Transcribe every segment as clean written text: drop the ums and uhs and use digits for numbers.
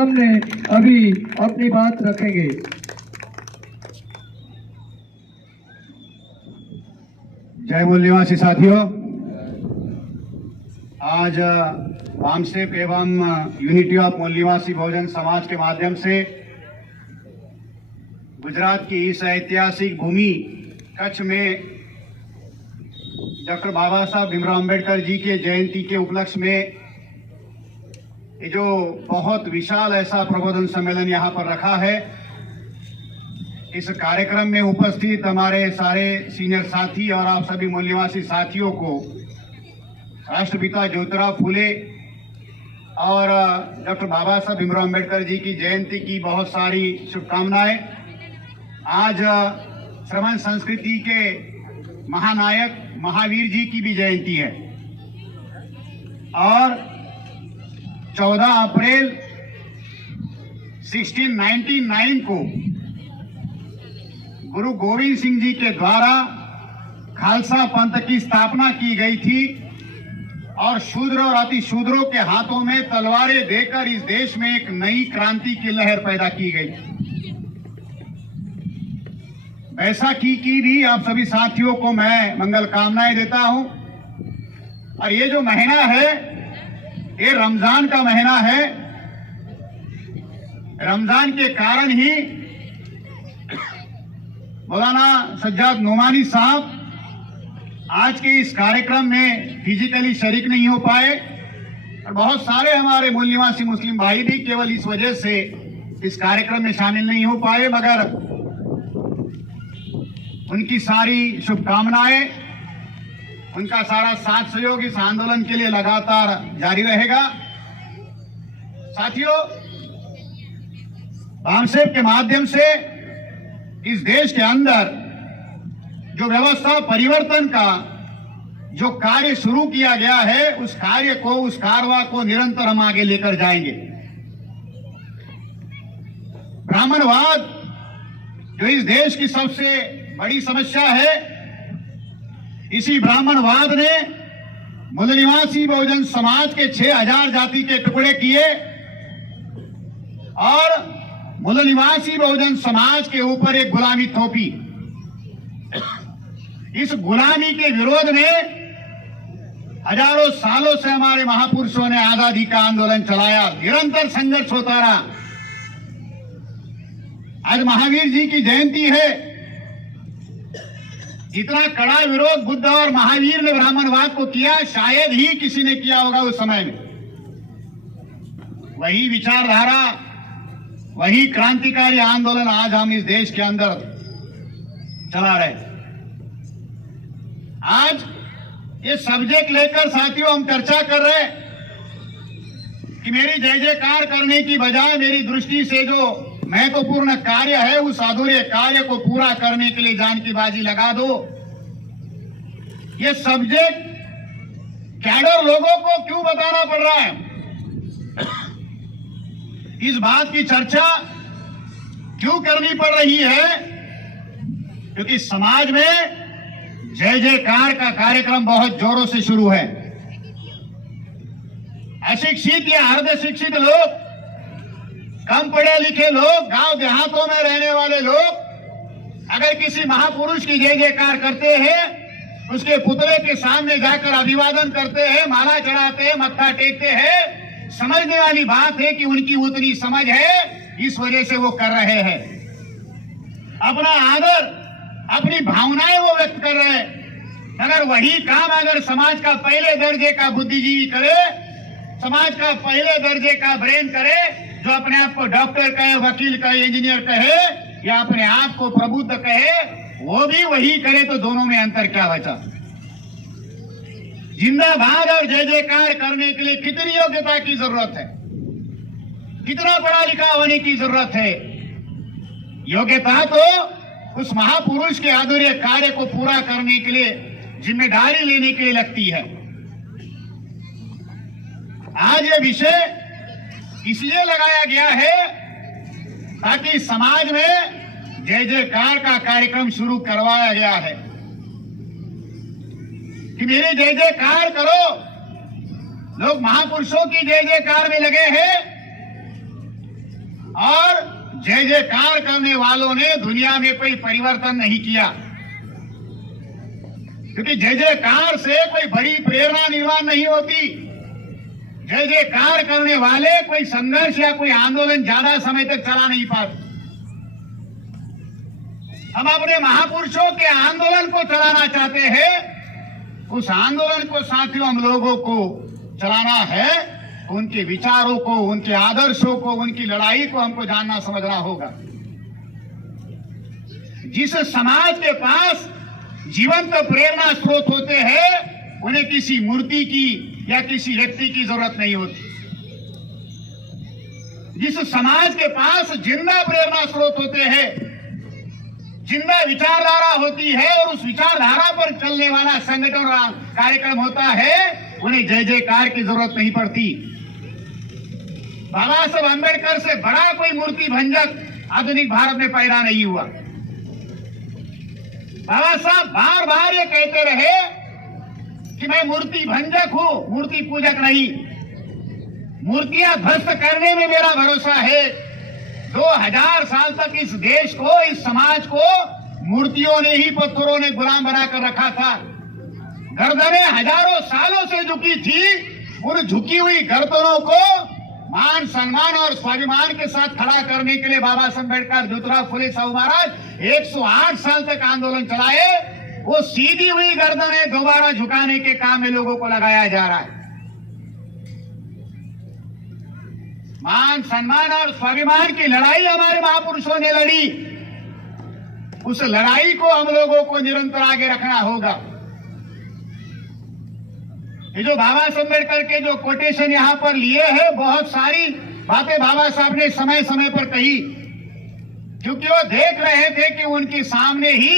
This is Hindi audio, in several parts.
सामने अभी अपनी बात रखेंगे। जय मूल निवासी साथियों, आज वामसेप एवं यूनिटी ऑफ मूल निवासी बहुजन समाज के माध्यम से गुजरात की इस ऐतिहासिक भूमि कच्छ में डॉक्टर बाबा साहब भीमराव अंबेडकर जी के जयंती के उपलक्ष्य में ये जो बहुत विशाल ऐसा प्रबोधन सम्मेलन यहाँ पर रखा है, इस कार्यक्रम में उपस्थित हमारे सारे सीनियर साथी और आप सभी मूल निवासी साथियों को राष्ट्रपिता ज्योतिराव फूले और डॉक्टर बाबा साहब भीमराव अंबेडकर जी की जयंती की बहुत सारी शुभकामनाएं। आज श्रमण संस्कृति के महानायक महावीर जी की भी जयंती है और 14 अप्रैल 1699 को गुरु गोविंद सिंह जी के द्वारा खालसा पंथ की स्थापना की गई थी और शूद्र और अति शूद्रों के हाथों में तलवारें देकर इस देश में एक नई क्रांति की लहर पैदा की गई। बैसाखी की भी आप सभी साथियों को मैं मंगल कामनाएं देता हूं। और ये जो महीना है ये रमजान का महीना है। रमजान के कारण ही मौलाना सज्जाद नोमानी साहब आज के इस कार्यक्रम में फिजिकली शरीक नहीं हो पाए और बहुत सारे हमारे मूल निवासी मुस्लिम भाई भी केवल इस वजह से इस कार्यक्रम में शामिल नहीं हो पाए, मगर उनकी सारी शुभकामनाएं, उनका सारा साथ सहयोग इस आंदोलन के लिए लगातार जारी रहेगा। साथियों, वामसेप के माध्यम से इस देश के अंदर जो व्यवस्था परिवर्तन का जो कार्य शुरू किया गया है, उस कार्य को, उस कारवा को निरंतर हम आगे लेकर जाएंगे। ब्राह्मणवाद जो इस देश की सबसे बड़ी समस्या है, इसी ब्राह्मणवाद ने मूल निवासी बहुजन समाज के 6000 जाति के टुकड़े किए और मूल निवासी बहुजन समाज के ऊपर एक गुलामी थोपी। इस गुलामी के विरोध में हजारों सालों से हमारे महापुरुषों ने आजादी का आंदोलन चलाया, निरंतर संघर्ष होता रहा। आज महावीर जी की जयंती है। जितना कड़ा विरोध बुद्ध और महावीर ने ब्राह्मणवाद को किया, शायद ही किसी ने किया होगा उस समय में। वही विचारधारा, वही क्रांतिकारी आंदोलन आज हम इस देश के अंदर चला रहे। आज ये सब्जेक्ट लेकर साथियों हम चर्चा कर रहे हैं कि मेरी जय जयकार करने की बजाय मेरी दृष्टि से जो महत्वपूर्ण कार्य है, उस अधूरे कार्य को पूरा करने के लिए जान की बाजी लगा दो। ये सब्जेक्ट कैडर लोगों को क्यों बताना पड़ रहा है? इस बात की चर्चा क्यों करनी पड़ रही है? क्योंकि समाज में जय जयकार का कार्यक्रम बहुत जोरों से शुरू है। अशिक्षित या अर्ध शिक्षित लोग, कम पढ़े लिखे लोग, गांव देहातों में रहने वाले लोग अगर किसी महापुरुष की जय जयकार करते हैं, उसके पुतले के सामने जाकर अभिवादन करते हैं, माला चढ़ाते हैं, मत्था टेकते हैं, समझने वाली बात है कि उनकी उतनी समझ है, इस वजह से वो कर रहे हैं। अपना आदर, अपनी भावनाएं वो व्यक्त कर रहे हैं। अगर वही काम अगर समाज का पहले दर्जे का बुद्धिजीवी करे, समाज का पहले दर्जे का ब्रेन करे, जो अपने आप को डॉक्टर कहे, वकील कहे, इंजीनियर कहे या अपने आप को प्रबुद्ध कहे, वो भी वही करे, तो दोनों में अंतर क्या बचा? जिंदाबाद और जय जयकार करने के लिए कितनी योग्यता की जरूरत है? कितना पढ़ा लिखा होने की जरूरत है? योग्यता तो उस महापुरुष के अधूरे कार्य को पूरा करने के लिए, जिम्मेदारी लेने के लिए लगती है। आज ये विषय इसलिए लगाया गया है ताकि समाज में जय जयकार का कार्यक्रम शुरू करवाया गया है कि मेरे जय जयकार करो। लोग महापुरुषों की जय जयकार में लगे हैं, जय जयकार करने वालों ने दुनिया में कोई परिवर्तन नहीं किया, क्योंकि जय जयकार से कोई बड़ी प्रेरणा निर्माण नहीं होती। जय जयकार करने वाले कोई संघर्ष या कोई आंदोलन ज्यादा समय तक चला नहीं पाते। हम अपने महापुरुषों के आंदोलन को चलाना चाहते हैं। उस आंदोलन को साथियों हम लोगों को चलाना है। उनके विचारों को, उनके आदर्शों को, उनकी लड़ाई को हमको जानना समझना होगा। जिस समाज के पास जीवंत प्रेरणा स्रोत होते हैं, उन्हें किसी मूर्ति की या किसी व्यक्ति की जरूरत नहीं होती। जिस समाज के पास जिंदा प्रेरणा स्रोत होते हैं, जिंदा विचारधारा होती है और उस विचारधारा पर चलने वाला संगठन और कार्यक्रम होता है, उन्हें जय जयकार की जरूरत नहीं पड़ती। बाबा साहब अम्बेडकर से बड़ा कोई मूर्ति भंजक आधुनिक भारत में पैदा नहीं हुआ। बाबा साहब बार बार ये कहते रहे कि मैं मूर्ति भंजक हूं, मूर्ति पूजक नहीं। मूर्तियां ध्वस्त करने में मेरा भरोसा है। 2000 साल तक इस देश को, इस समाज को मूर्तियों ने ही, पत्थरों ने गुलाम बनाकर रखा था। गर्दनें हजारों सालों से झुकी थी। उन झुकी हुई गर्दनों को मान, सम्मान और स्वाभिमान के साथ खड़ा करने के लिए बाबा साहब अम्बेडकर, ज्योतिराव फुले साहू महाराज 108 साल तक आंदोलन चलाए। वो सीधी हुई गर्दनें दोबारा झुकाने के काम में लोगों को लगाया जा रहा है। मान, सम्मान और स्वाभिमान की लड़ाई हमारे महापुरुषों ने लड़ी। उस लड़ाई को हम लोगों को निरंतर आगे रखना होगा। ये जो बाबा साहब अम्बेडकर के जो कोटेशन यहां पर लिए हैं, बहुत सारी बातें बाबा साहब ने समय समय पर कही, क्योंकि वो देख रहे थे कि उनके सामने ही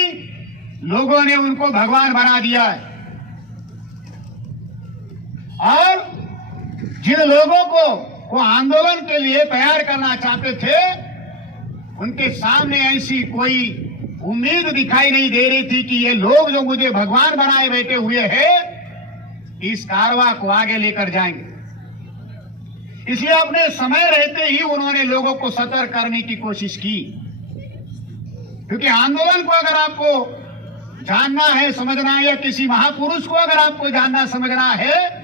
लोगों ने उनको भगवान बना दिया है। और जिन लोगों को वो आंदोलन के लिए तैयार करना चाहते थे, उनके सामने ऐसी कोई उम्मीद दिखाई नहीं दे रही थी कि ये लोग जो मुझे भगवान बनाए बैठे हुए हैं, इस कारवां को आगे लेकर जाएंगे। इसलिए अपने समय रहते ही उन्होंने लोगों को सतर्क करने की कोशिश की। क्योंकि आंदोलन को अगर आपको जानना है, समझना है, या किसी महापुरुष को अगर आपको जानना समझना है,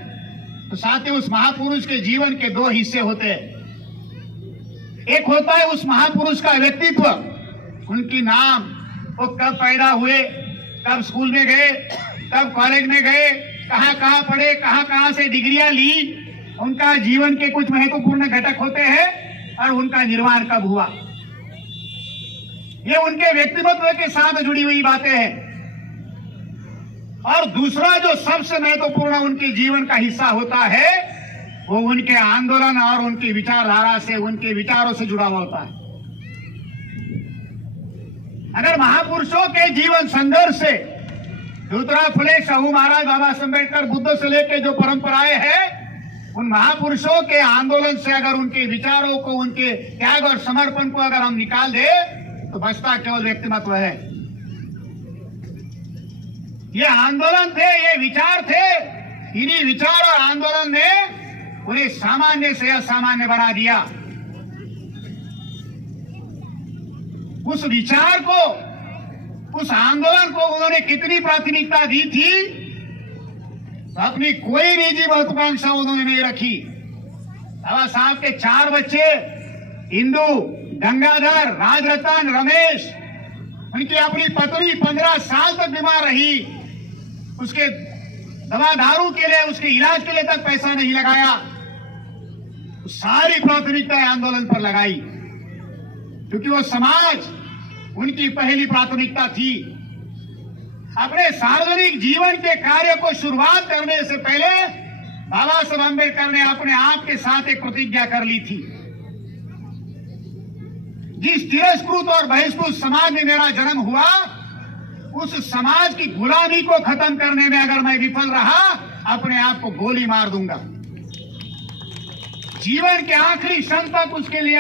तो साथ ही उस महापुरुष के जीवन के दो हिस्से होते हैं। एक होता है उस महापुरुष का व्यक्तित्व, उनकी नाम, वो कब पैदा हुए, कब स्कूल में गए, कब कॉलेज में गए, कहां कहां पढ़े, कहां कहां से डिग्रियां ली। उनका जीवन के कुछ महत्वपूर्ण घटक होते हैं और उनका निर्माण कब हुआ। ये उनके व्यक्तित्व के साथ जुड़ी हुई बातें हैं। और दूसरा जो सबसे महत्वपूर्ण उनके जीवन का हिस्सा होता है, वो उनके आंदोलन और उनकी विचारधारा से, उनके विचारों से जुड़ा हुआ होता है। अगर महापुरुषों के जीवन संघर्ष से, ज्योतिराव फुले साहू महाराज, बाबा साहब अम्बेडकर, बुद्ध से लेकर जो परंपराएं हैं, उन महापुरुषों के आंदोलन से अगर उनके विचारों को, उनके त्याग और समर्पण को अगर हम निकाल दें, तो बचता केवल व्यक्तिमत्व है। ये आंदोलन थे, ये विचार थे। इन्हीं विचार और आंदोलन ने उन्हें सामान्य से असामान्य बना दिया। उस विचार को, उस आंदोलन को उन्होंने कितनी प्राथमिकता दी थी, तो अपनी कोई निजी महत्वाकांक्षा उन्होंने नहीं रखी। बाबा साहब के 4 बच्चे, इंदु, गंगाधर, राजरतन, रमेश, उनकी अपनी पत्नी 15 साल तक बीमार रही। उसके दवा दारू के लिए, उसके इलाज के लिए तक पैसा नहीं लगाया। सारी प्राथमिकता आंदोलन पर लगाई, क्योंकि वो समाज उनकी पहली प्राथमिकता थी। अपने सार्वजनिक जीवन के कार्य को शुरुआत करने से पहले बाबा साहब अम्बेडकर ने अपने आप के साथ एक प्रतिज्ञा कर ली थी। जिस तिरस्कृत और बहिष्कृत समाज में मेरा जन्म हुआ, उस समाज की गुलामी को खत्म करने में अगर मैं विफल रहा, अपने आप को गोली मार दूंगा। जीवन के आखिरी क्षण तक उसके लिए